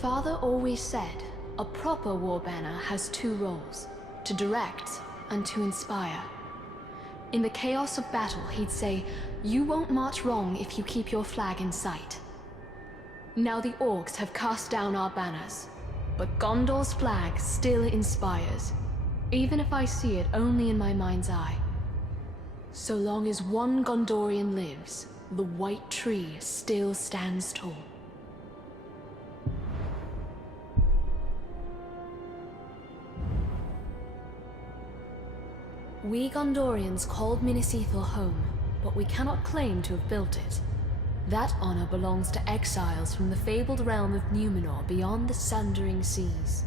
Father always said, a proper war banner has two roles, to direct and to inspire. In the chaos of battle, he'd say, you won't march wrong if you keep your flag in sight. Now the orcs have cast down our banners, but Gondor's flag still inspires, even if I see it only in my mind's eye. So long as one Gondorian lives, the white tree still stands tall. We Gondorians called Minas Ithil home, but we cannot claim to have built it. That honor belongs to exiles from the fabled realm of Numenor beyond the sundering seas.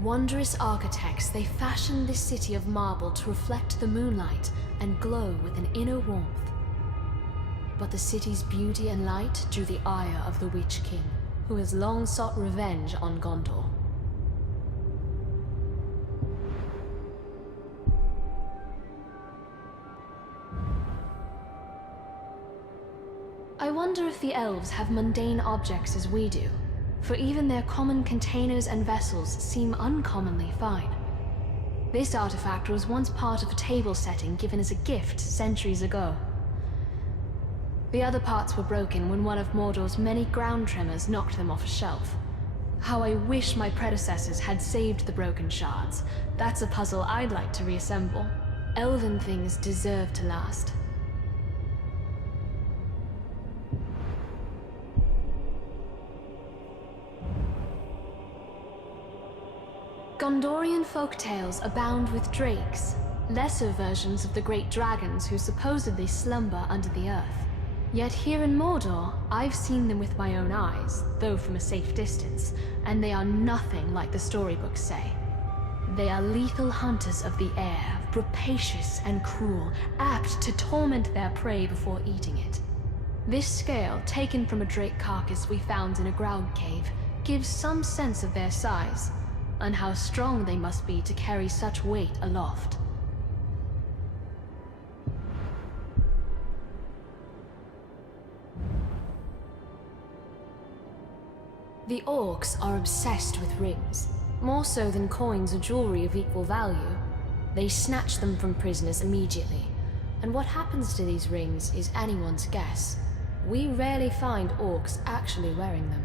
Wondrous architects, they fashioned this city of marble to reflect the moonlight and glow with an inner warmth. But the city's beauty and light drew the ire of the Witch King, who has long sought revenge on Gondor. I wonder if the elves have mundane objects as we do, for even their common containers and vessels seem uncommonly fine. This artifact was once part of a table setting given as a gift centuries ago. The other parts were broken when one of Mordor's many ground tremors knocked them off a shelf. How I wish my predecessors had saved the broken shards. That's a puzzle I'd like to reassemble. Elven things deserve to last. Gondorian folktales abound with drakes, lesser versions of the great dragons who supposedly slumber under the earth. Yet here in Mordor, I've seen them with my own eyes, though from a safe distance, and they are nothing like the storybooks say. They are lethal hunters of the air, rapacious and cruel, apt to torment their prey before eating it. This scale, taken from a drake carcass we found in a ground cave, gives some sense of their size, and how strong they must be to carry such weight aloft. The orcs are obsessed with rings, more so than coins or jewelry of equal value. They snatch them from prisoners immediately, and what happens to these rings is anyone's guess. We rarely find orcs actually wearing them.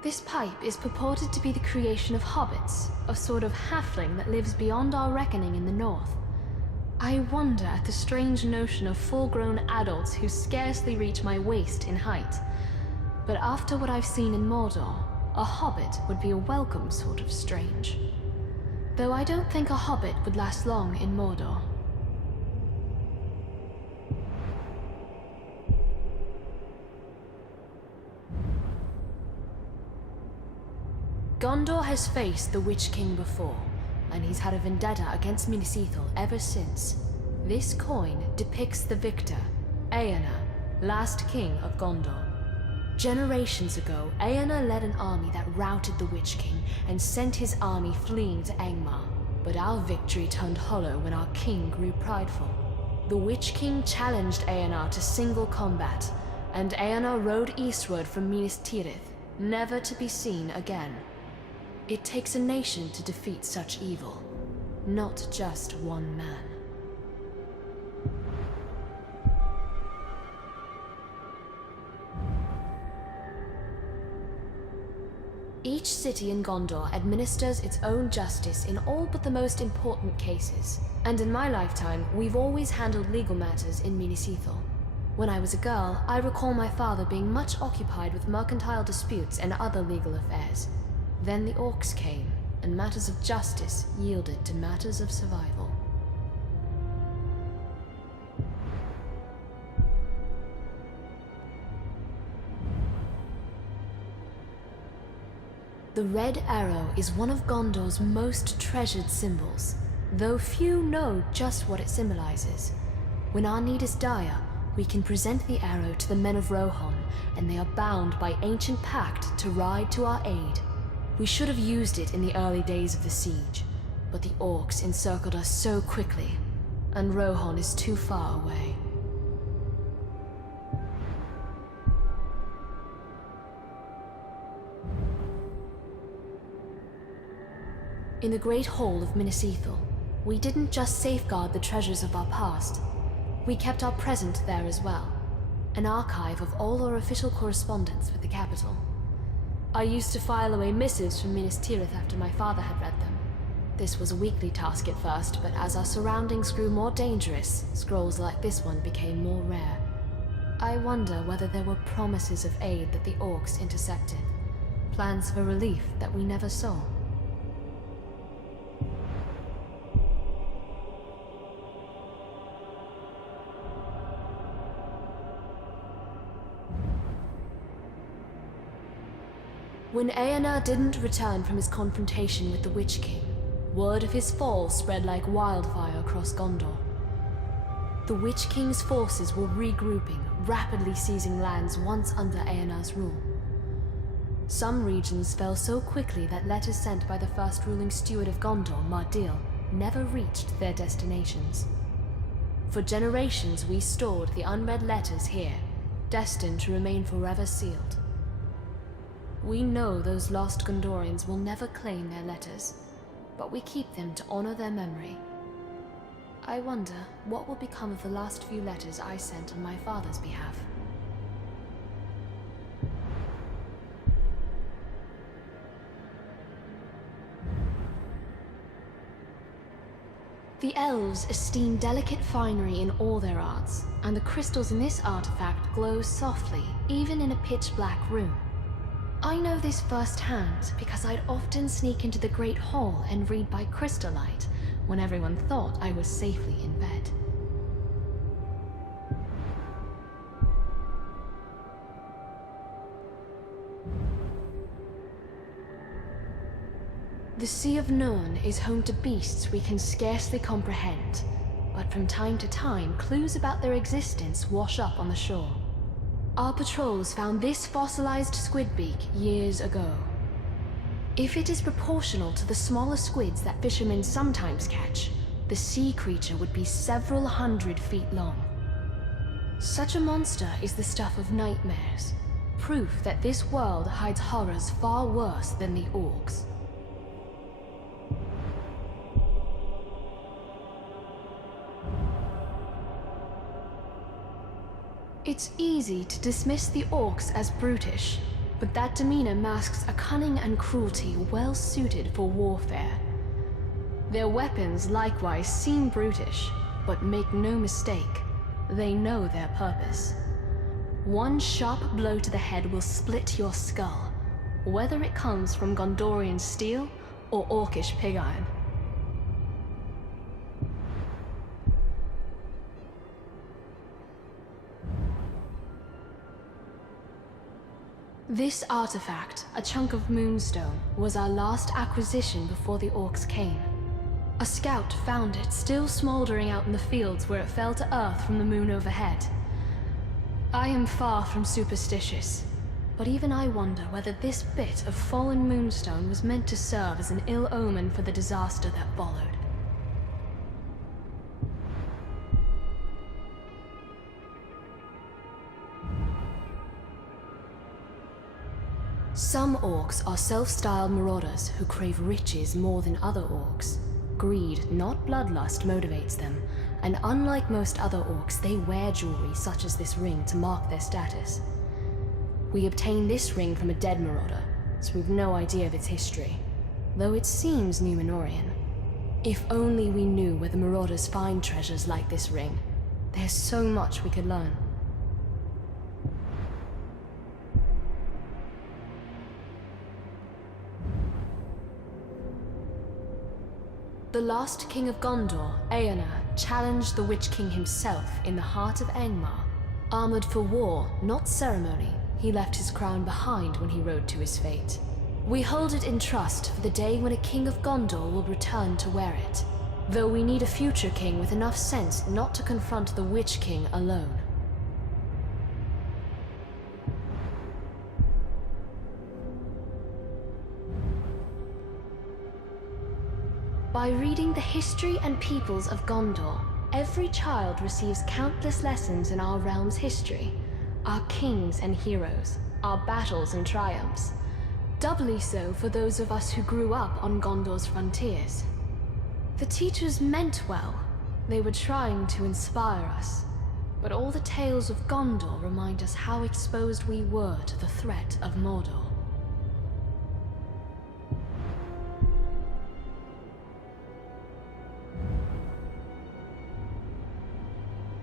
This pipe is purported to be the creation of hobbits, a sort of halfling that lives beyond our reckoning in the north. I wonder at the strange notion of full-grown adults who scarcely reach my waist in height. But after what I've seen in Mordor, a hobbit would be a welcome sort of strange. Though I don't think a hobbit would last long in Mordor. Gondor has faced the Witch King before, and he's had a vendetta against Minas Ithil ever since. This coin depicts the victor, Eomer, last king of Gondor. Generations ago, Eomer led an army that routed the Witch King and sent his army fleeing to Angmar. But our victory turned hollow when our king grew prideful. The Witch King challenged Eomer to single combat, and Eomer rode eastward from Minas Tirith, never to be seen again. It takes a nation to defeat such evil, not just one man. Each city in Gondor administers its own justice in all but the most important cases. And in my lifetime, we've always handled legal matters in Minas Ithil. When I was a girl, I recall my father being much occupied with mercantile disputes and other legal affairs. Then the orcs came, and matters of justice yielded to matters of survival. The red arrow is one of Gondor's most treasured symbols, though few know just what it symbolizes. When our need is dire, we can present the arrow to the men of Rohan, and they are bound by ancient pact to ride to our aid. We should have used it in the early days of the siege, but the orcs encircled us so quickly. and Rohan is too far away. In the Great Hall of Minas Ithil, we didn't just safeguard the treasures of our past, we kept our present there as well, an archive of all our official correspondence with the capital. I used to file away missives from Minas Tirith after my father had read them. This was a weekly task at first, but as our surroundings grew more dangerous, scrolls like this one became more rare. I wonder whether there were promises of aid that the orcs intercepted, plans for relief that we never saw. When Eonar didn't return from his confrontation with the Witch King, word of his fall spread like wildfire across Gondor. The Witch King's forces were regrouping, rapidly seizing lands once under Eonar's rule. Some regions fell so quickly that letters sent by the first ruling steward of Gondor, Mardil, never reached their destinations. For generations we stored the unread letters here, destined to remain forever sealed. We know those lost Gondorians will never claim their letters, but we keep them to honor their memory. I wonder what will become of the last few letters I sent on my father's behalf. The elves esteem delicate finery in all their arts, and the crystals in this artifact glow softly, even in a pitch-black room. I know this firsthand because I'd often sneak into the Great Hall and read by crystallight when everyone thought I was safely in bed. The Sea of Nirn is home to beasts we can scarcely comprehend, but from time to time clues about their existence wash up on the shore. Our patrols found this fossilized squidbeak years ago. If it is proportional to the smaller squids that fishermen sometimes catch, the sea creature would be several hundred feet long. Such a monster is the stuff of nightmares, proof that this world hides horrors far worse than the orcs. It's easy to dismiss the orcs as brutish, but that demeanor masks a cunning and cruelty well suited for warfare. Their weapons likewise seem brutish, but make no mistake, they know their purpose. One sharp blow to the head will split your skull, whether it comes from Gondorian steel or orcish pig iron. This artifact, a chunk of moonstone, was our last acquisition before the orcs came. A scout found it still smoldering out in the fields where it fell to earth from the moon overhead. I am far from superstitious, but even I wonder whether this bit of fallen moonstone was meant to serve as an ill omen for the disaster that followed. Some orcs are self-styled marauders who crave riches more than other orcs. Greed, not bloodlust, motivates them, and unlike most other orcs, they wear jewelry such as this ring to mark their status. We obtained this ring from a dead marauder, so we've no idea of its history, though it seems Númenorian. If only we knew where the marauders find treasures like this ring. There's so much we could learn. The last king of Gondor, Eonar, challenged the Witch King himself in the heart of Angmar. Armored for war, not ceremony, he left his crown behind when he rode to his fate. We hold it in trust for the day when a king of Gondor will return to wear it, though we need a future king with enough sense not to confront the Witch King alone. By reading the history and peoples of Gondor, every child receives countless lessons in our realm's history, our kings and heroes, our battles and triumphs. Doubly so for those of us who grew up on Gondor's frontiers. The teachers meant well. They were trying to inspire us. But all the tales of Gondor remind us how exposed we were to the threat of Mordor.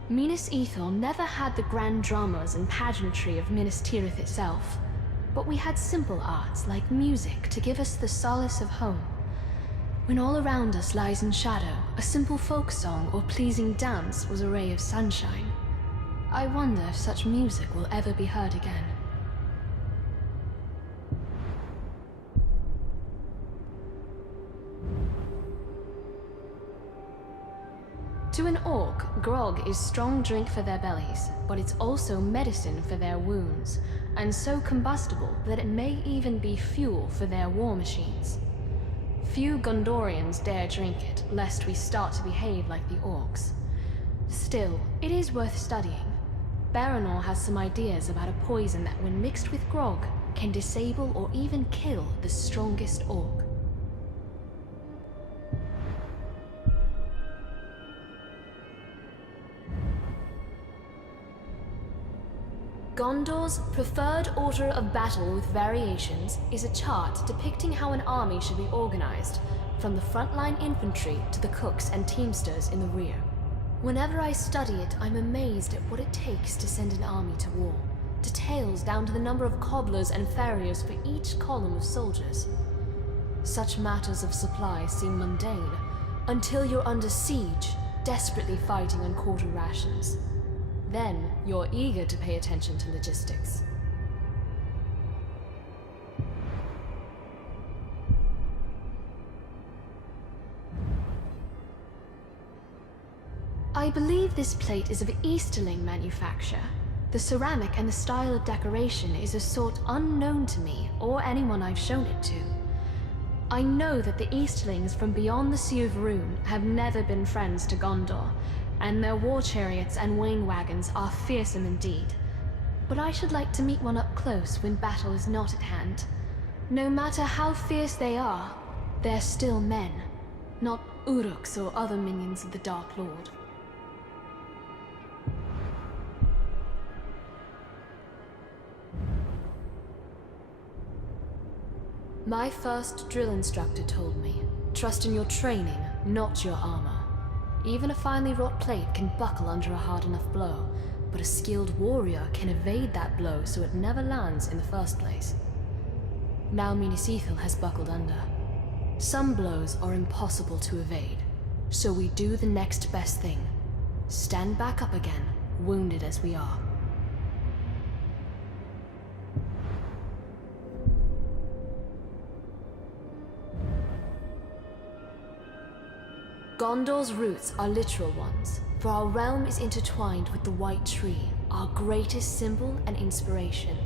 Minas Ithil never had the grand dramas and pageantry of Minas Tirith itself, but we had simple arts like music to give us the solace of home. When all around us lies in shadow, a simple folk song or pleasing dance was a ray of sunshine. I wonder if such music will ever be heard again. To an orc, grog is strong drink for their bellies, but it's also medicine for their wounds, and so combustible that it may even be fuel for their war machines. Few Gondorians dare drink it, lest we start to behave like the orcs. Still, it is worth studying. Baranor has some ideas about a poison that, when mixed with grog, can disable or even kill the strongest orc. Gondor's preferred order of battle with variations is a chart depicting how an army should be organized, from the frontline infantry to the cooks and teamsters in the rear. Whenever I study it, I'm amazed at what it takes to send an army to war. Details down to the number of cobblers and farriers for each column of soldiers. Such matters of supply seem mundane, until you're under siege, desperately fighting on quarter rations. Then, you're eager to pay attention to logistics. I believe this plate is of Easterling manufacture. The ceramic and the style of decoration is a sort unknown to me or anyone I've shown it to. I know that the Easterlings from beyond the Sea of Rhûn have never been friends to Gondor, and their war chariots and wain wagons are fearsome indeed. But I should like to meet one up close when battle is not at hand. No matter how fierce they are, they're still men, not Uruks or other minions of the Dark Lord. My first drill instructor told me, trust in your training, not your armor. Even a finely wrought plate can buckle under a hard enough blow, but a skilled warrior can evade that blow so it never lands in the first place. Now Minas Ithil has buckled under. Some blows are impossible to evade, so we do the next best thing. Stand back up again, wounded as we are. Gondor's roots are literal ones, for our realm is intertwined with the White Tree, our greatest symbol and inspiration.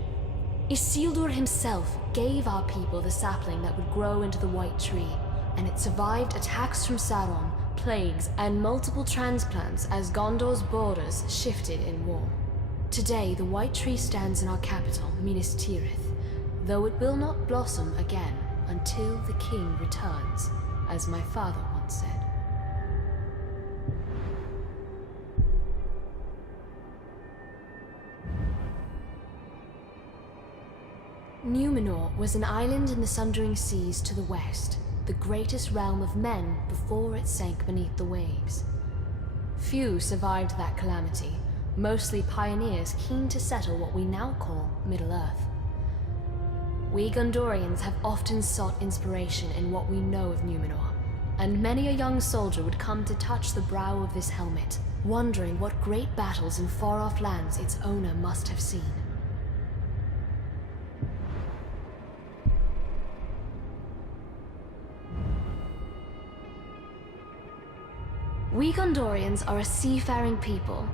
Isildur himself gave our people the sapling that would grow into the White Tree, and it survived attacks from Sauron, plagues, and multiple transplants as Gondor's borders shifted in war. Today, the White Tree stands in our capital, Minas Tirith, though it will not blossom again until the king returns, as my father once said. Numenor was an island in the Sundering Seas to the west, the greatest realm of men before it sank beneath the waves. Few survived that calamity, mostly pioneers keen to settle what we now call Middle-earth. We Gondorians have often sought inspiration in what we know of Numenor, and many a young soldier would come to touch the brow of this helmet, wondering what great battles in far-off lands its owner must have seen. We Gondorians are a seafaring people,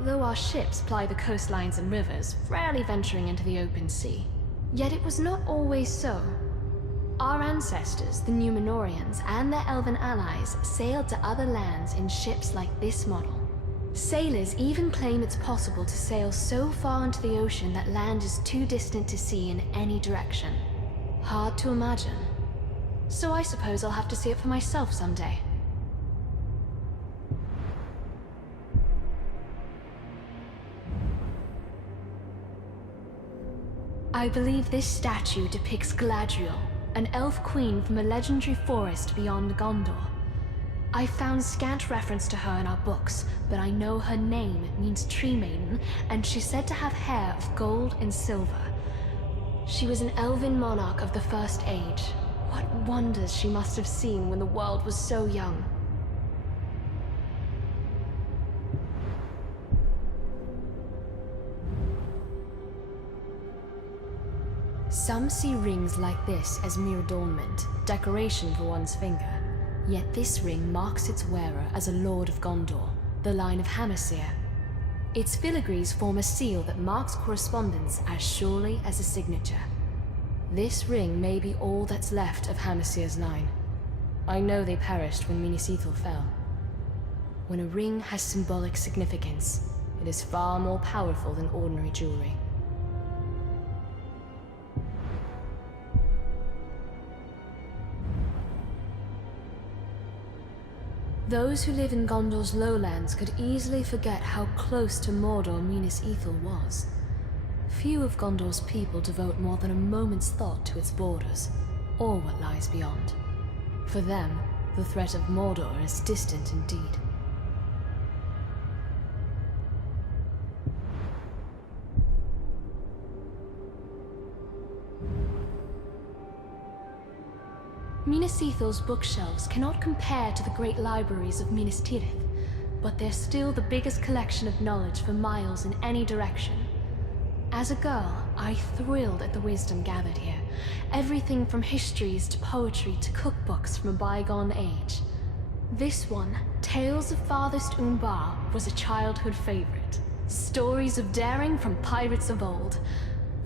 though our ships ply the coastlines and rivers, rarely venturing into the open sea. Yet it was not always so. Our ancestors, the Númenóreans, and their elven allies sailed to other lands in ships like this model. Sailors even claim it's possible to sail so far into the ocean that land is too distant to see in any direction. Hard to imagine. So I suppose I'll have to see it for myself someday. I believe this statue depicts Galadriel, an elf queen from a legendary forest beyond Gondor. I found scant reference to her in our books, but I know her name means Tree Maiden, and she's said to have hair of gold and silver. She was an elven monarch of the First Age. What wonders she must have seen when the world was so young. Some see rings like this as mere adornment, decoration for one's finger. Yet this ring marks its wearer as a Lord of Gondor, the line of Hamasir. Its filigrees form a seal that marks correspondence as surely as a signature. This ring may be all that's left of Hamasir's line. I know they perished when Minas Ithil fell. When a ring has symbolic significance, it is far more powerful than ordinary jewelry. Those who live in Gondor's lowlands could easily forget how close to Mordor Minas Ithil was. Few of Gondor's people devote more than a moment's thought to its borders, or what lies beyond. For them, the threat of Mordor is distant indeed. Minas Ithil's bookshelves cannot compare to the great libraries of Minas Tirith, but they're still the biggest collection of knowledge for miles in any direction. As a girl, I thrilled at the wisdom gathered here. Everything from histories to poetry to cookbooks from a bygone age. This one, Tales of Farthest Umbar, was a childhood favorite. Stories of daring from pirates of old.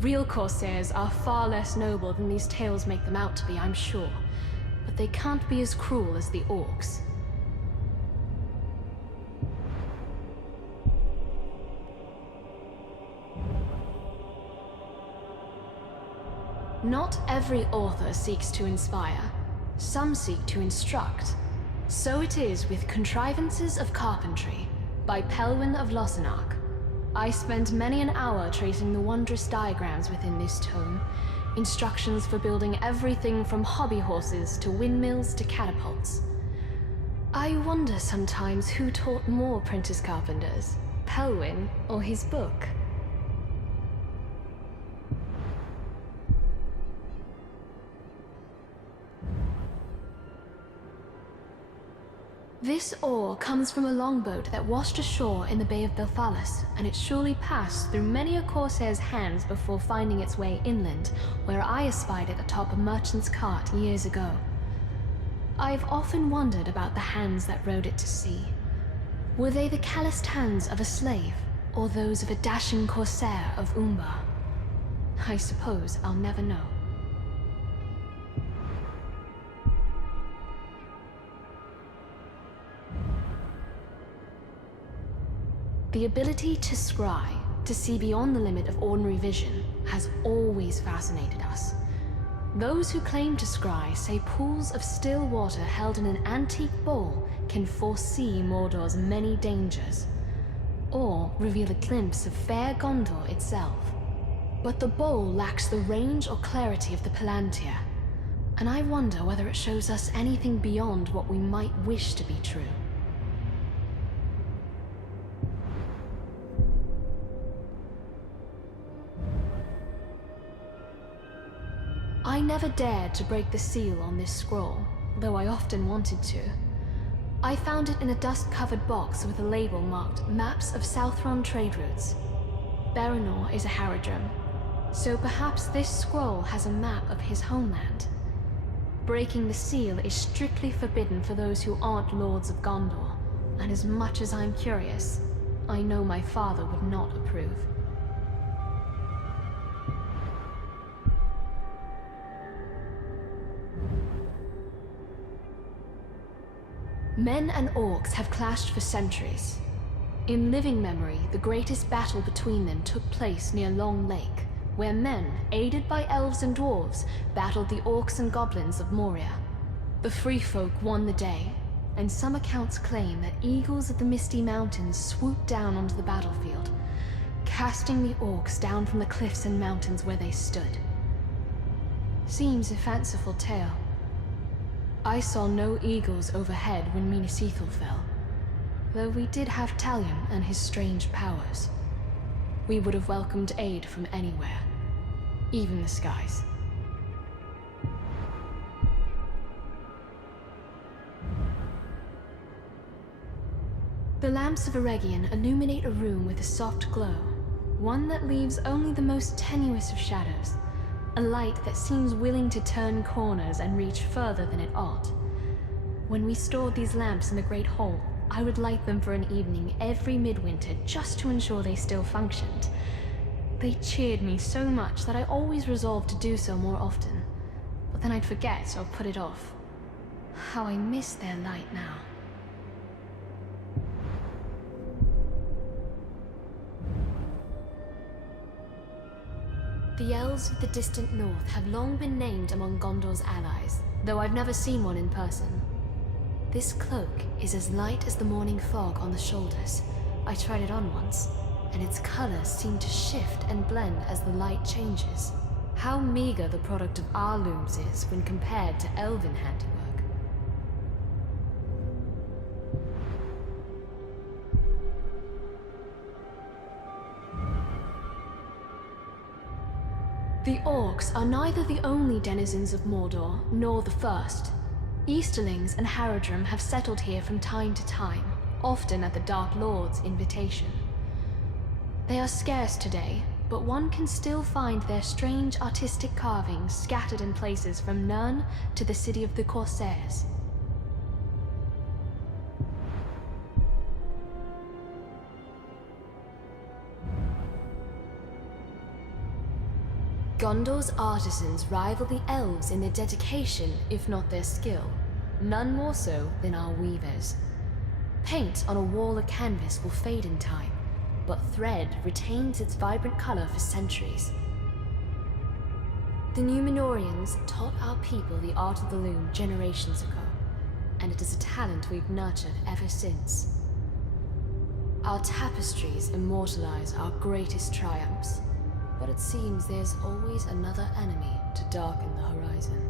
Real corsairs are far less noble than these tales make them out to be, I'm sure. But they can't be as cruel as the orcs. Not every author seeks to inspire. Some seek to instruct. So it is with Contrivances of Carpentry by Pelwyn of Lossarnoch. I spent many an hour tracing the wondrous diagrams within this tome. Instructions for building everything from hobby horses to windmills to catapults. I wonder sometimes who taught more apprentice carpenters, Pelwyn or his book. This ore comes from a longboat that washed ashore in the Bay of Belfalis, and it surely passed through many a corsair's hands before finding its way inland, where I espied it atop a merchant's cart years ago. I've often wondered about the hands that rode it to sea. Were they the calloused hands of a slave, or those of a dashing corsair of Umbar? I suppose I'll never know. The ability to scry, to see beyond the limit of ordinary vision, has always fascinated us. Those who claim to scry say pools of still water held in an antique bowl can foresee Mordor's many dangers, or reveal a glimpse of fair Gondor itself. But the bowl lacks the range or clarity of the Palantir, and I wonder whether it shows us anything beyond what we might wish to be true. I never dared to break the seal on this scroll, though I often wanted to. I found it in a dust-covered box with a label marked Maps of Southron Trade Routes. Baranor is a Haradrim, so perhaps this scroll has a map of his homeland. Breaking the seal is strictly forbidden for those who aren't Lords of Gondor, and as much as I'm curious, I know my father would not approve. Men and orcs have clashed for centuries. In living memory, the greatest battle between them took place near Long Lake, where men, aided by elves and dwarves, battled the orcs and goblins of Moria. The free folk won the day, and some accounts claim that eagles of the Misty Mountains swooped down onto the battlefield, casting the orcs down from the cliffs and mountains where they stood. Seems a fanciful tale. I saw no eagles overhead when Minas Ithil fell, though we did have Talion and his strange powers. We would have welcomed aid from anywhere, even the skies. The lamps of Eregion illuminate a room with a soft glow, one that leaves only the most tenuous of shadows, a light that seems willing to turn corners and reach further than it ought. When we stored these lamps in the Great Hall, I would light them for an evening every midwinter just to ensure they still functioned. They cheered me so much that I always resolved to do so more often, but then I'd forget or put it off. How I miss their light now. The elves of the distant north have long been named among Gondor's allies, though I've never seen one in person. This cloak is as light as the morning fog on the shoulders. I tried it on once, and its colors seem to shift and blend as the light changes. How meager the product of our looms is when compared to elven handiwork. The orcs are neither the only denizens of Mordor, nor the first. Easterlings and Haradrim have settled here from time to time, often at the Dark Lord's invitation. They are scarce today, but one can still find their strange artistic carvings scattered in places from Nirn to the city of the Corsairs. Gondor's artisans rival the elves in their dedication, if not their skill, none more so than our weavers. Paint on a wall of canvas will fade in time, but thread retains its vibrant color for centuries. The Númenóreans taught our people the art of the loom generations ago, and it is a talent we've nurtured ever since. Our tapestries immortalize our greatest triumphs, but it seems there's always another enemy to darken the horizon.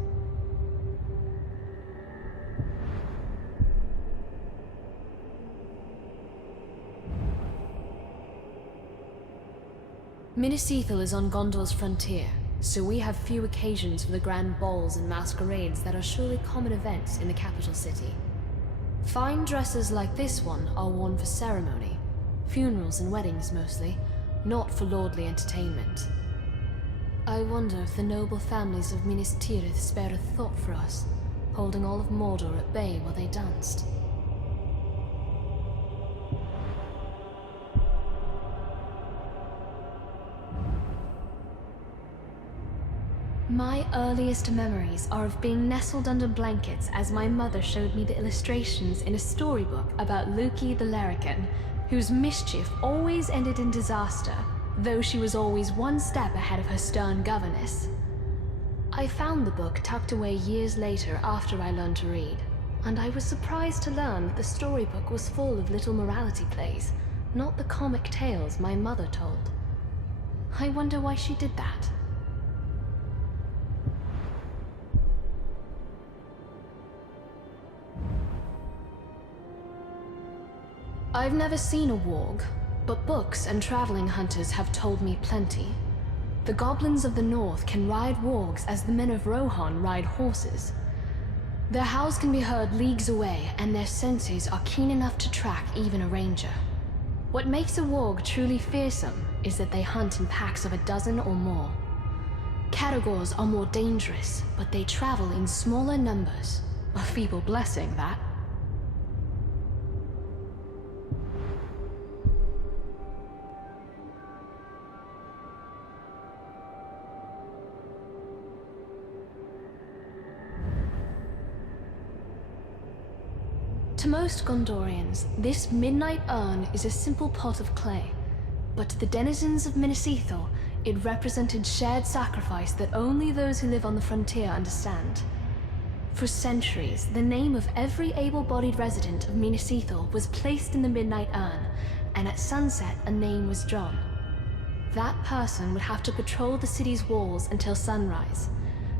Minas Ithil is on Gondor's frontier, so we have few occasions for the grand balls and masquerades that are surely common events in the capital city. Fine dresses like this one are worn for ceremony, funerals and weddings mostly, not for lordly entertainment. I wonder if the noble families of Minas Tirith spared a thought for us, holding all of Mordor at bay while they danced. My earliest memories are of being nestled under blankets as my mother showed me the illustrations in a storybook about Luki the Larrikin, whose mischief always ended in disaster, though she was always one step ahead of her stern governess. I found the book tucked away years later after I learned to read, and I was surprised to learn that the storybook was full of little morality plays, not the comic tales my mother told. I wonder why she did that. I've never seen a warg, but books and traveling hunters have told me plenty. The goblins of the north can ride wargs as the men of Rohan ride horses. Their howls can be heard leagues away, and their senses are keen enough to track even a ranger. What makes a warg truly fearsome is that they hunt in packs of a dozen or more. Caragors are more dangerous, but they travel in smaller numbers. A feeble blessing, that. To most Gondorians, this midnight urn is a simple pot of clay. But to the denizens of Minas Ithil, it represented shared sacrifice that only those who live on the frontier understand. For centuries, the name of every able-bodied resident of Minas Ithil was placed in the midnight urn, and at sunset a name was drawn. That person would have to patrol the city's walls until sunrise.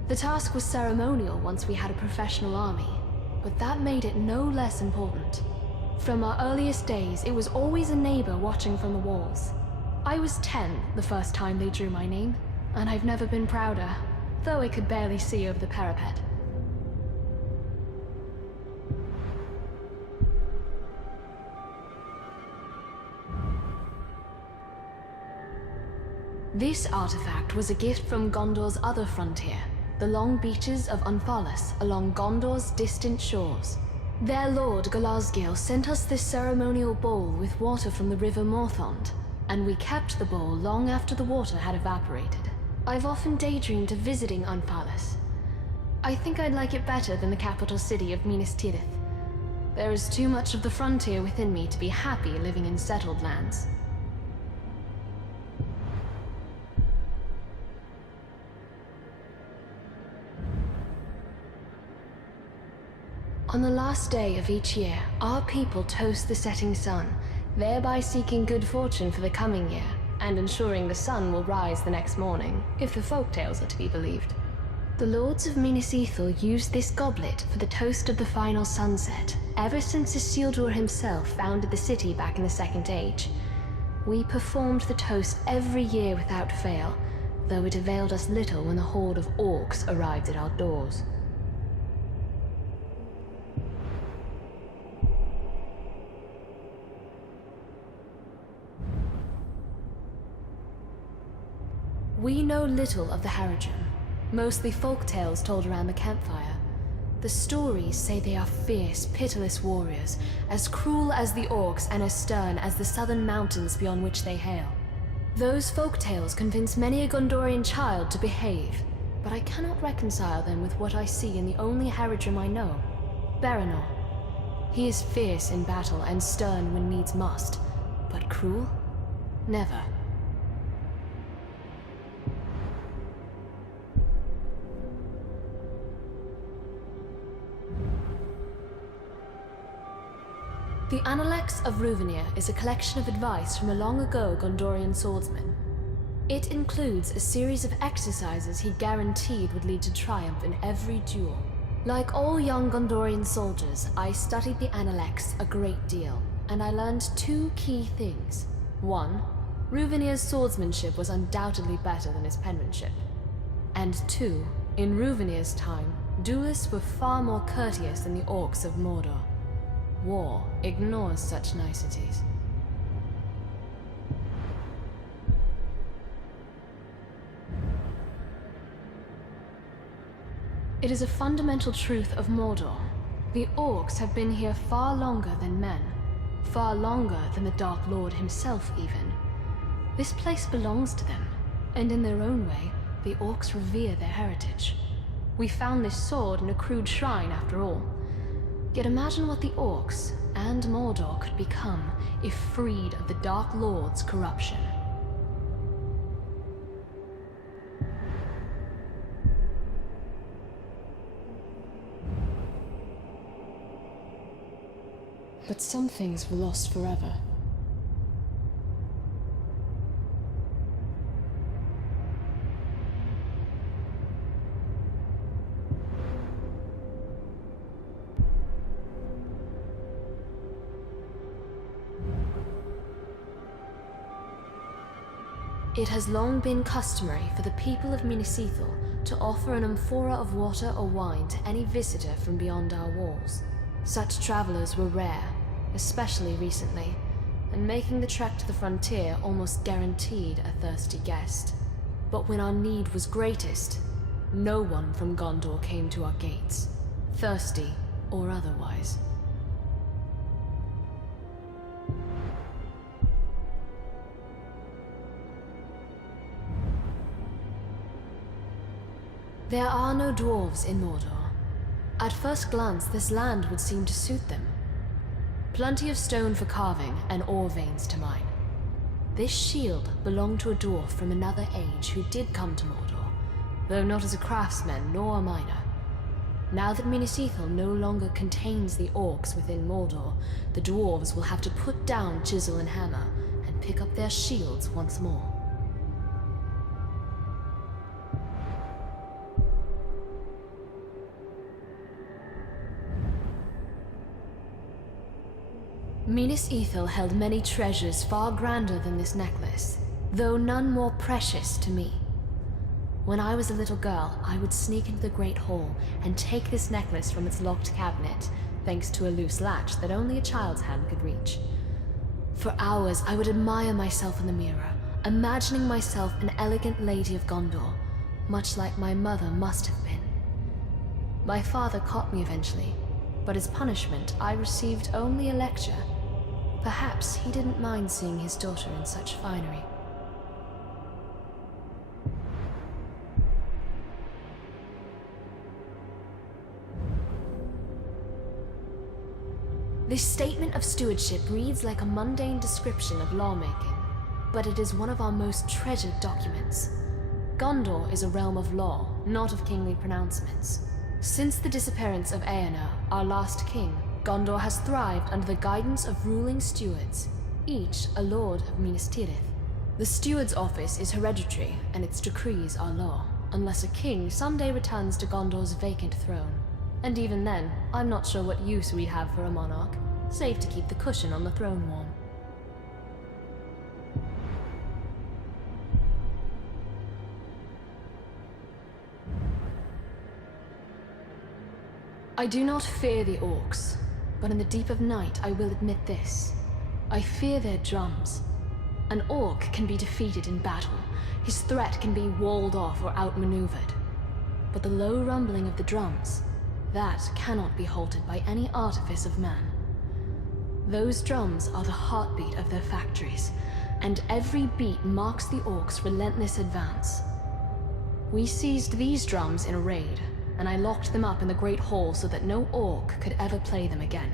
The task was ceremonial once we had a professional army, but that made it no less important. From our earliest days, it was always a neighbor watching from the walls. I was 10 the first time they drew my name, and I've never been prouder, though I could barely see over the parapet. This artifact was a gift from Gondor's other frontier, the long beaches of Unthalas along Gondor's distant shores. Their lord Galazgil sent us this ceremonial bowl with water from the river Morthond, and we kept the bowl long after the water had evaporated. I've often daydreamed of visiting Unthalas. I think I'd like it better than the capital city of Minas Tirith. There is too much of the frontier within me to be happy living in settled lands. On the last day of each year, our people toast the setting sun, thereby seeking good fortune for the coming year, and ensuring the sun will rise the next morning, if the folktales are to be believed. The lords of Minas Ithil used this goblet for the toast of the final sunset, ever since Isildur himself founded the city back in the Second Age. We performed the toast every year without fail, though it availed us little when the horde of orcs arrived at our doors. We know little of the Haradrim, mostly folk tales told around the campfire. The stories say they are fierce, pitiless warriors, as cruel as the orcs and as stern as the southern mountains beyond which they hail. Those folk tales convince many a Gondorian child to behave, but I cannot reconcile them with what I see in the only Haradrim I know, Baranor. He is fierce in battle and stern when needs must, but cruel? Never. The Analects of Ruvenier is a collection of advice from a long-ago Gondorian swordsman. It includes a series of exercises he guaranteed would lead to triumph in every duel. Like all young Gondorian soldiers, I studied the Analects a great deal, and I learned two key things. One, Ruvenier's swordsmanship was undoubtedly better than his penmanship. And two, in Ruvenier's time, duelists were far more courteous than the orcs of Mordor. War ignores such niceties. It is a fundamental truth of Mordor. The orcs have been here far longer than men, far longer than the Dark Lord himself even. This place belongs to them, and in their own way, the orcs revere their heritage. We found this sword in a crude shrine after all. Yet imagine what the orcs and Mordor could become if freed of the Dark Lord's corruption. But some things were lost forever. It has long been customary for the people of Minas Ithil to offer an amphora of water or wine to any visitor from beyond our walls. Such travelers were rare, especially recently, and making the trek to the frontier almost guaranteed a thirsty guest. But when our need was greatest, no one from Gondor came to our gates, thirsty or otherwise. There are no dwarves in Mordor. At first glance, this land would seem to suit them. Plenty of stone for carving and ore veins to mine. This shield belonged to a dwarf from another age who did come to Mordor, though not as a craftsman nor a miner. Now that Minas Ithil no longer contains the orcs within Mordor, the dwarves will have to put down chisel and hammer and pick up their shields once more. Minas Ithil held many treasures far grander than this necklace, though none more precious to me. When I was a little girl, I would sneak into the Great Hall and take this necklace from its locked cabinet, thanks to a loose latch that only a child's hand could reach. For hours, I would admire myself in the mirror, imagining myself an elegant lady of Gondor, much like my mother must have been. My father caught me eventually, but as punishment, I received only a lecture. Perhaps he didn't mind seeing his daughter in such finery. This statement of stewardship reads like a mundane description of lawmaking, but it is one of our most treasured documents. Gondor is a realm of law, not of kingly pronouncements. Since the disappearance of Eomer, our last king, Gondor has thrived under the guidance of ruling stewards, each a lord of Minas Tirith. The steward's office is hereditary, and its decrees are law, unless a king someday returns to Gondor's vacant throne. And even then, I'm not sure what use we have for a monarch, save to keep the cushion on the throne warm. I do not fear the orcs, but in the deep of night I will admit this. I fear their drums. An orc can be defeated in battle. His threat can be walled off or outmaneuvered. But the low rumbling of the drums, that cannot be halted by any artifice of man. Those drums are the heartbeat of their factories, and every beat marks the orcs' relentless advance. We seized these drums in a raid, and I locked them up in the Great Hall so that no orc could ever play them again.